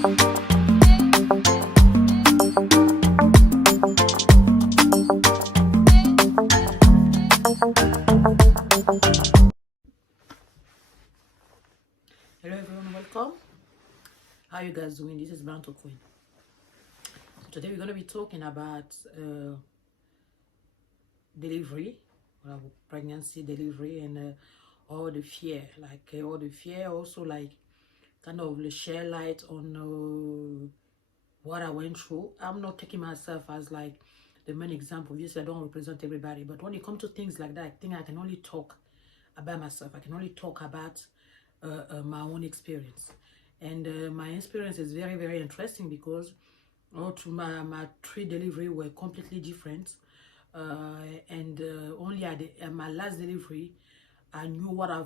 Hello everyone, welcome. How you guys doing? This is Brown to Queen. Today we're going to be talking about delivery, pregnancy, delivery, and all the fear, all the fear. Also, kind of share light on what I went through. I'm not taking myself as like the main example. Obviously, I don't represent everybody, but when it comes to things like that, I think I can only talk about myself. I can only talk about my own experience. And my experience is very, very interesting because all through my 3 delivery were completely different. And only at my last delivery, I knew what I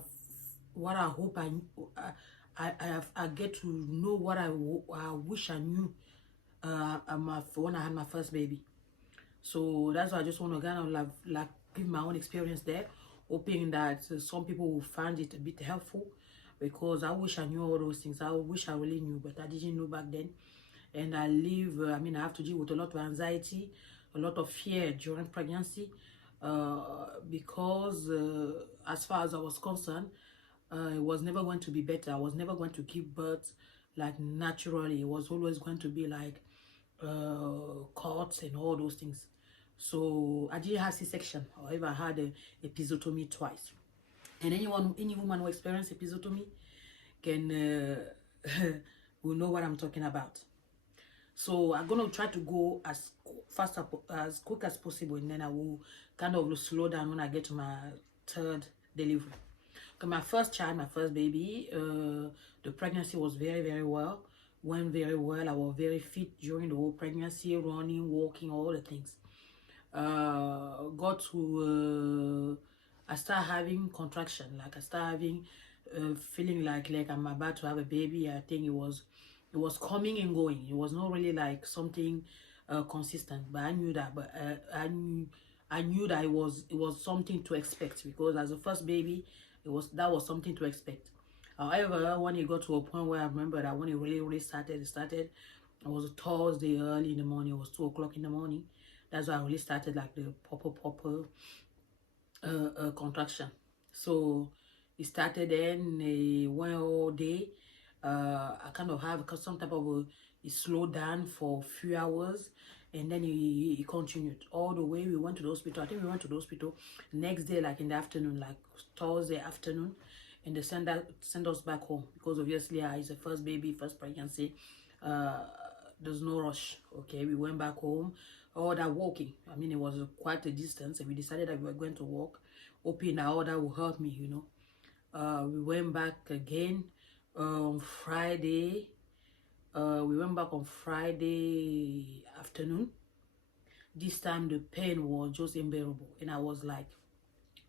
hope I get to know what I wish I knew when I had my first baby. So that's why I just want to kind of like give my own experience there, hoping that some people will find it a bit helpful, because I wish I knew all those things. I wish I really knew, but I didn't know back then. And I have to deal with a lot of anxiety, a lot of fear during pregnancy, because as far as I was concerned, it was never going to be better. I was never going to give birth like naturally. It was always going to be like cuts and all those things. So I didn't have C-section. However, I had a episiotomy twice. And any woman who experienced episiotomy can will know what I'm talking about. So I'm gonna try to go as quick as possible, and then I will kind of slow down when I get to my 3rd delivery. Okay, my first child, my first baby, the pregnancy was very, very well. Went very well. I was very fit during the whole pregnancy, running, walking, all the things. Got to I start having contraction, like I start having feeling like I'm about to have a baby. I think it was coming and going. It was not really like something consistent, but I knew that. But I knew that it was something to expect, because as a first baby, that was something to expect. However, when it got to a point where I remember that when it really started, it was a Thursday early in the morning. It was 2 o'clock in the morning. That's why I really started like the proper contraction. So it started then, went all day. I kind of have some type of it slowed down for a few hours, and then he continued all the way. We went to the hospital. I think we went to the hospital next day, like in the afternoon, like Thursday afternoon, and they send us back home, because obviously it's a first baby, first pregnancy. There's no rush. Okay, we went back home. All that walking, I mean, it was quite a distance, and we decided that we were going to walk, hoping that all that will help me, we went back again on Friday. We went back on Friday afternoon. This time the pain was just unbearable, and I was like,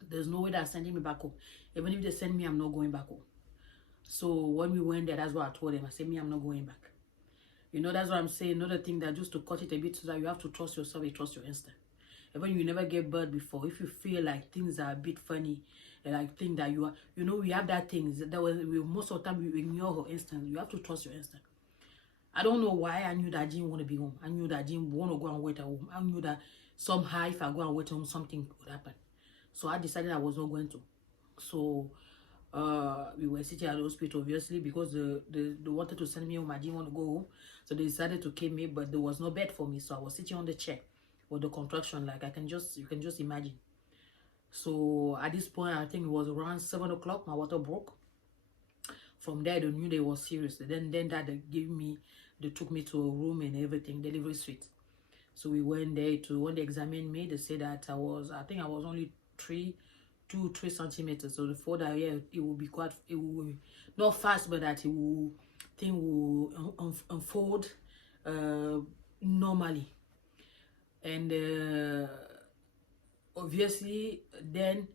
there's no way they're sending me back home. Even if they send me, I'm not going back home. So when we went there, that's what I told them. I said, I'm not going back. That's what I'm saying. Another thing, that just to cut it a bit, so that you have to trust yourself, you trust your instinct. Even you never get birth before, if you feel like things are a bit funny, and like think that you are, we have that things that most of the time we ignore our instinct. You have to trust your instinct. I don't know why. I knew that I didn't want to be home. I knew that I didn't want to go and wait at home. I knew that somehow if I go and wait at home, something could happen. So I decided I was not going to. So we were sitting at the hospital, obviously, because they wanted to send me home. I didn't want to go home, so they decided to keep me, but there was no bed for me. So I was sitting on the chair with the contraction, like you can just imagine. So at this point, I think it was around 7 o'clock, my water broke. From there, they knew they were serious. Then that they took me to a room and everything, delivery suite. So we went there when they examined me, they said that I think I was only 3 centimeters. So the further, yeah, it will be it will not fast, but that thing will unfold normally. And obviously, then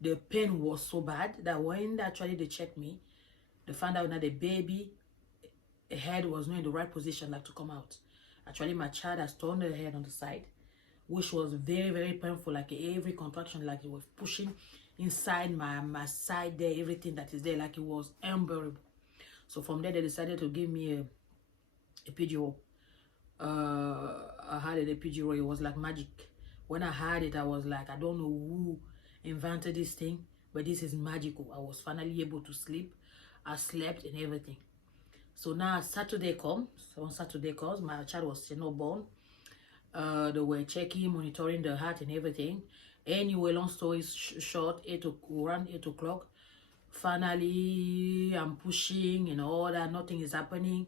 the pain was so bad that when actually they checked me, they found out that the baby head was not in the right position, like to come out. Actually, my child has turned her head on the side, which was very, very painful. Like every contraction, like it was pushing inside my side there, everything that is there, like it was unbearable. So from there, they decided to give me epidural. I had an epidural. It was like magic. When I had it, I was like, I don't know who invented this thing, but this is magical. I was finally able to sleep. I slept and everything. So now Saturday comes. So on Saturday comes, my child was still not born. They were checking, monitoring the heart and everything. Anyway, long story short, around 8 o'clock, finally I'm pushing and all that, nothing is happening.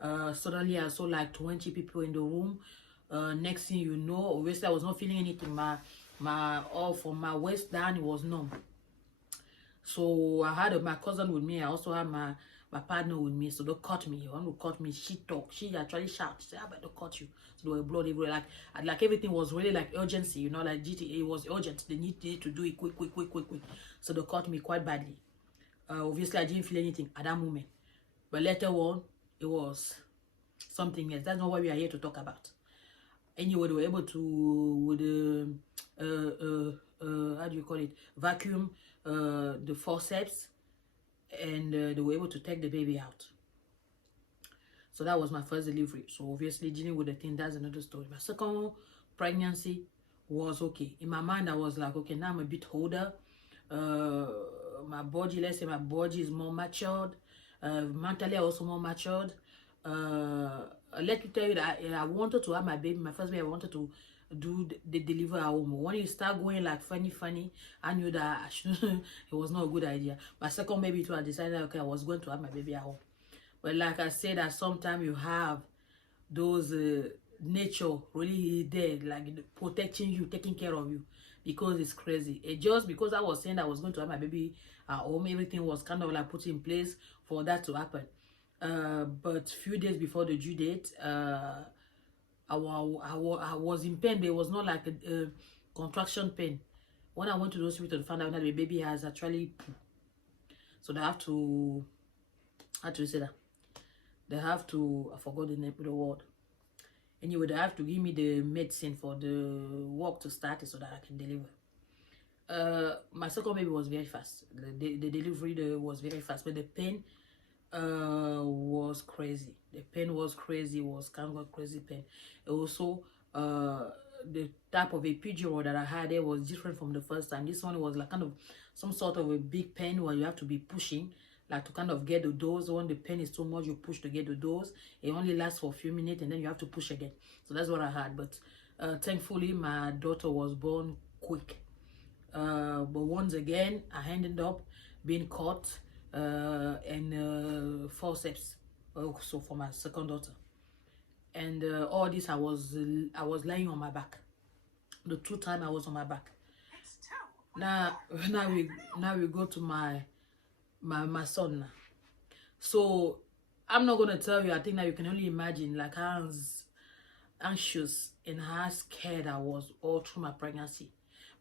Suddenly I saw like 20 people in the room. Next thing you know, obviously I was not feeling anything. All from my waist down, it was numb. So I had my cousin with me. I also had my partner with me. So they cut me. One who cut me, she talked. She actually shouted. She said, I better cut you. So there were blood everywhere. Like everything was really like urgency, you know, like GTA was urgent. They needed to do it quick. So they cut me quite badly. Obviously I didn't feel anything at that moment. But later on, it was something else. That's not what we are here to talk about. Anyway, they were able to, with how do you call it, vacuum the forceps, and they were able to take the baby out. So that was my first delivery. So obviously dealing with the thing, that's another story. My second pregnancy was okay. In my mind, I was like, okay, now I'm a bit older. My body, let's say my body is more matured. Mentally, also more matured. Let me tell you that I wanted to have my baby, my first baby. I wanted to do the deliver at home. When you start going like funny, I knew that I shouldn't, it was not a good idea. My second baby too, I decided, okay, I was going to have my baby at home. But like I said, that sometimes you have those nature really there, like protecting you, taking care of you, because it's crazy. It just because I was saying that I was going to have my baby at home, everything was kind of like put in place for that to happen. But few days before the due date, I was in pain, but it was not like a contraction pain. When I went to the hospital to find out that the baby has actually poo. So they have to, how do you say that? They have to, I forgot the name of the word. Anyway, they have to give me the medicine for the work to start so that I can deliver. My second baby was very fast. The delivery was very fast, but the pain was crazy. The pain was crazy. It was kind of a crazy pain. Also, the type of epidural that I had there was different from the first time. This one was like kind of some sort of a big pain where you have to be pushing, like to kind of get the dose. When the pain is too much, you push to get the dose. It only lasts for a few minutes and then you have to push again. So that's what I had. But thankfully, my daughter was born quick. But once again, I ended up being caught and forceps also for my second daughter. And all this, I was lying on my back. The 2 times I was on my back. Now we go to my son now. So I'm not gonna tell you. I think that you can only imagine like how anxious and how scared I was all through my pregnancy.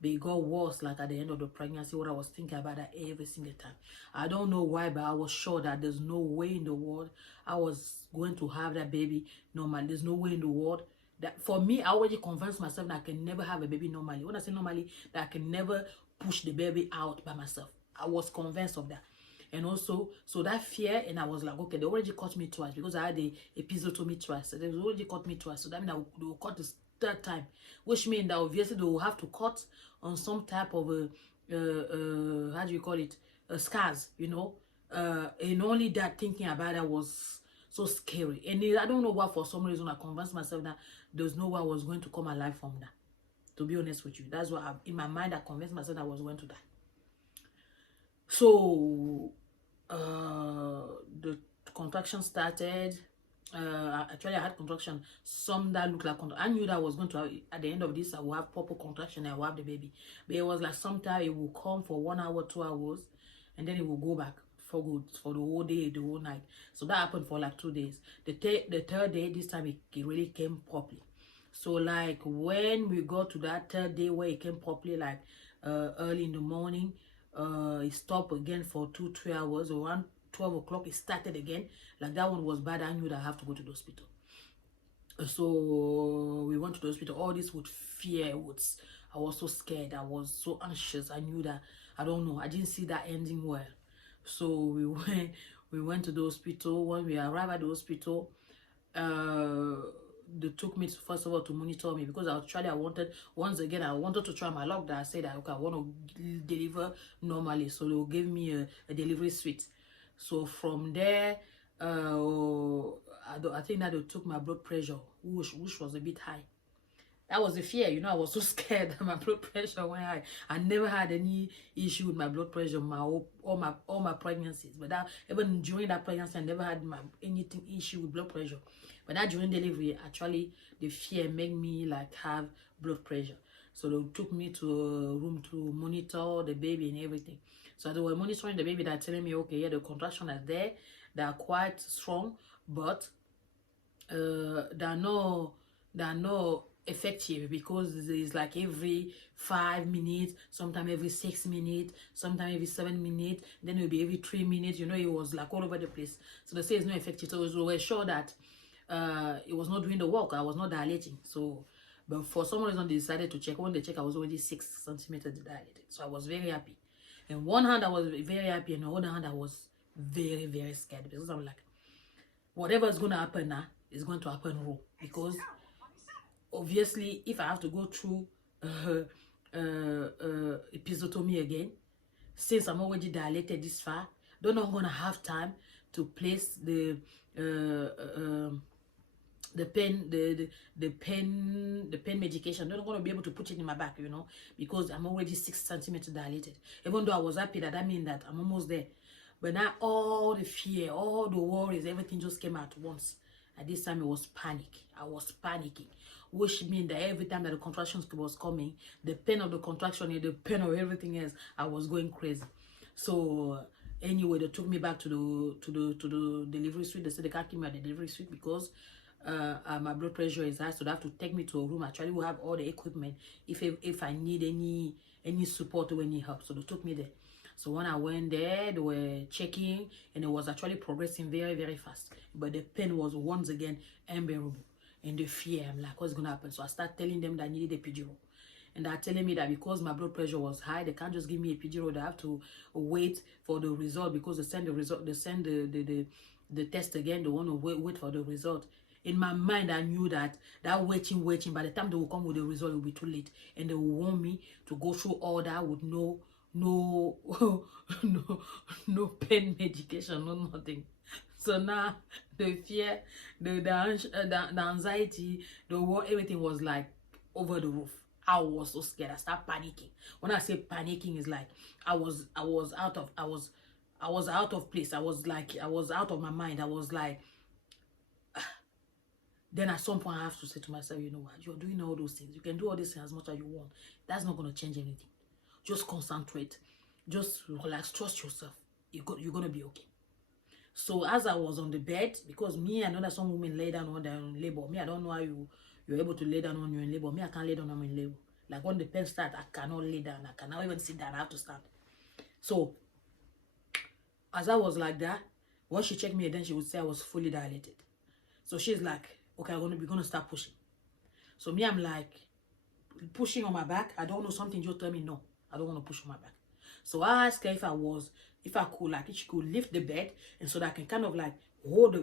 But it got worse like at the end of the pregnancy. What I was thinking about that every single time. I don't know why, but I was sure that there's no way in the world I was going to have that baby normally. There's no way in the world that, for me, I already convinced myself that I can never have a baby normally. When I say normally, that I can never push the baby out by myself. I was convinced of that. And also, so that fear, and I was like, okay, they already caught me twice because I had the episiotomy twice. So they already caught me twice. So that means they will cut the 3rd time, which means that obviously they will have to cut on some type of how do you call it, scars, you know. And only that, thinking about that was so scary. And I don't know why, for some reason, I convinced myself that there's no way I was going to come alive from that. To be honest with you, that's what in my mind I convinced myself that I was going to die. So the contraction started. Actually, I had contraction. Some that looked like contraction. I knew that I was going to have, at the end of this, I will have proper contraction and I will have the baby. But it was like sometimes it will come for 1 hour, 2 hours, and then it will go back for good for the whole day, the whole night. So that happened for like 2 days. The 3rd day, this time it really came properly. So like when we got to that 3rd day where it came properly, like early in the morning, it stopped again for 2-3 hours. Around 12 o'clock it started again. Like that one was bad. I knew that I have to go to the hospital. So we went to the hospital. All this with fear. I was so scared. I was so anxious. I knew that, I don't know, I didn't see that ending well. So we went to the hospital. When we arrived at the hospital, they took me to, first of all, to monitor me, because I wanted, once again, I wanted to try my luck. That I said that, okay, I want to deliver normally, so they gave me a delivery suite. So from there, I think that they took my blood pressure, which was a bit high. That was the fear, I was so scared that my blood pressure went high. I never had any issue with my blood pressure, all my pregnancies. But that, even during that pregnancy, I never had anything issue with blood pressure. But that during delivery, actually, the fear made me like have blood pressure. So they took me to a room to monitor the baby and everything. So they were monitoring the baby. They're telling me, okay, yeah, the contraction is there. They are quite strong, but they're not effective, because it's like every 5 minutes, sometimes every 6 minutes, sometimes every 7 minutes, then it'll be every 3 minutes. It was like all over the place. So they say it's not effective. So we were sure that it was not doing the work. I was not dilating. So, but for some reason they decided to check. When they check, I was already 6 centimeters dilated. So I was very happy. In one hand I was very happy, and on the other hand I was very, very scared, because I'm like, whatever is going to happen now is going to happen raw, because obviously if I have to go through episiotomy again, since I'm already dilated this far, they're not going to have time to place the pain medication. They're not going to be able to put it in my back, because I'm already 6 centimeters dilated. Even though I was happy, that means that I'm almost there. But now all the fear, all the worries, everything just came at once. At this time, it was panic. I was panicking, which means that every time that the contractions was coming, the pain of the contraction and the pain of everything else, I was going crazy. So anyway, they took me back to the delivery suite. They said they can't keep me at the delivery suite because my blood pressure is high, so they have to take me to a room. Actually, we have all the equipment if I need any support or any help. So they took me there. So when I went there, they were checking, and it was actually progressing very, very fast. But the pain was once again unbearable. And the fear, I'm like, what's going to happen? So I started telling them that I needed a epidural. And they're telling me that because my blood pressure was high, they can't just give me a epidural. They have to wait for the result, because they send the result, they send the test again. They want to wait for the result. In my mind, I knew that waiting, by the time they will come with the result, it will be too late. And they will want me to go through all that with no no pain medication, no nothing. So now the fear, the anxiety, the war, everything was like over the roof. I was so scared. I started panicking. When I say panicking, it's like I was out of place. I was out of my mind. I was like, then at some point I have to say to myself, you know what, you're doing all those things. You can do all these things as much as you want. That's not going to change anything. Just concentrate. Just relax. Trust yourself. You're going to be okay. So as I was on the bed, because me, I know that some women lay down when they're in labor. Me, I don't know how you're able to lay down when you're in labor. Me, I can't lay down when I'm in labor. Like when the pain starts, I cannot lay down. I cannot even sit down. I have to stand. So as I was like that, when she checked me, then she would say I was fully dilated. So she's like, okay, we're gonna start pushing. So me, I'm like pushing on my back. I don't know, something just tell me no, I don't want to push on my back. So I asked her if I could, like, if she could lift the bed, and so that I can kind of like hold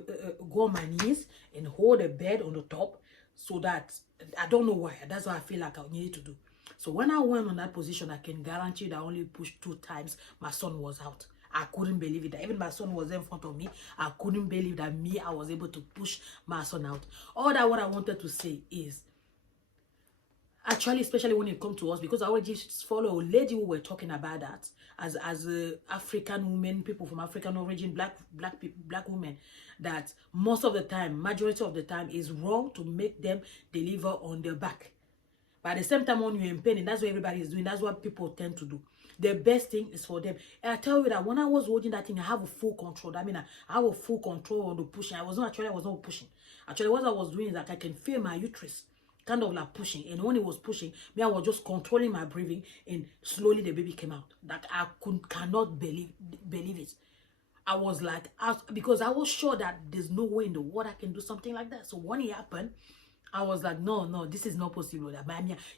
go on my knees and hold the bed on the top, so that I don't know why. That's what I feel like I needed to do. So when I went on that position, I can guarantee that I only pushed 2 times. My son was out. I couldn't believe it. Even my son was in front of me. I couldn't believe that I was able to push my son out. All that what I wanted to say is, actually, especially when it comes to us, because I already follow a lady who were talking about that as African women, people from African origin, black women, that most of the time, majority of the time, is wrong to make them deliver on their back. But at the same time, when you're in pain, and that's what everybody is doing, that's what people tend to do. The best thing is for them. And I tell you that when I was holding that thing, I have a full control. I mean, I have a full control on the pushing. I was not pushing. Actually, what I was doing is that I can feel my uterus kind of like pushing. And when it was pushing, me, I was just controlling my breathing, and slowly the baby came out. That I cannot believe it. I was like, because I was sure that there's no way in the world I can do something like that. So when it happened, I was like, no, this is not possible.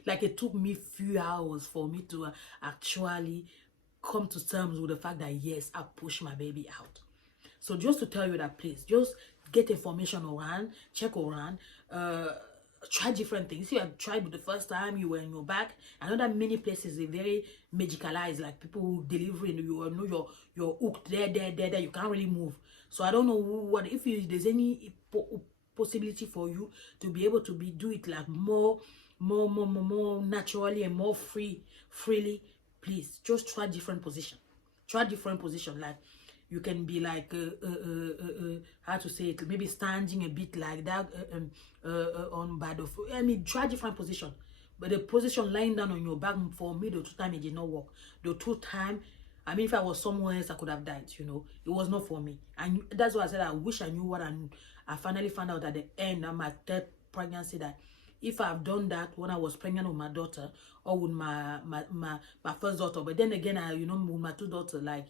Like, it took me few hours for me to actually come to terms with the fact that, yes, I pushed my baby out. So just to tell you that, please, just get information around, check around, try different things. If you have tried the first time you were in your back, I know that many places are very medicalized, like people delivering, you know you're hooked there, you can't really move. So I don't know what if there's any possibility for you to be able to do it like more naturally and more freely. Please just try different position. Try different position. Like you can be like how to say it, maybe standing a bit like that on by the foot. I mean, try different position. But the position lying down on your back, for me, the 2 time it did not work. The 2 time, I mean, if I was somewhere else, I could have died, you know. It was not for me. And that's why I said I wish I knew what I knew. I finally found out at the end of my 3rd pregnancy that if I've done that when I was pregnant with my daughter or with my first daughter, but then again, you know, with my 2 daughters, like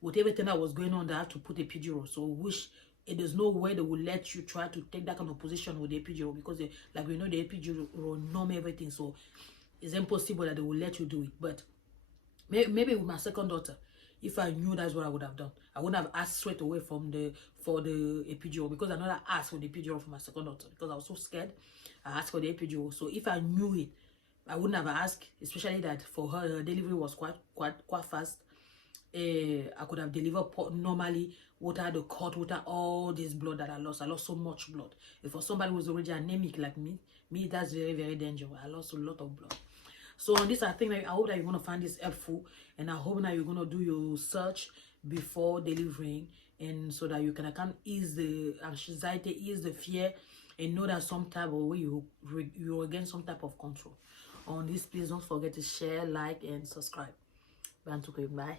with everything that was going on, they had to put a epidural. So wish there's no way they will let you try to take that kind of position with the epidural, because they, like we know the epidural will numb everything, so it's impossible that they will let you do it. But maybe with my 2nd daughter, if I knew that's what I would have done, I wouldn't have asked straight away for the epidural, because I know that I asked for the epidural for my 2nd daughter because I was so scared. I asked for the epidural. So if I knew it, I wouldn't have asked, especially that for her delivery was quite fast. I could have delivered normally without the cut, without all this blood that I lost. I lost so much blood. If for somebody who was already anemic like me, that's very, very dangerous. I lost a lot of blood. So on this, I think I hope that you're going to find this helpful, and I hope that you're going to do your research before delivering, and so that you can ease the anxiety, ease the fear, and know that some type of way you regain some type of control. On this, please don't forget to share, like, and subscribe. Bye.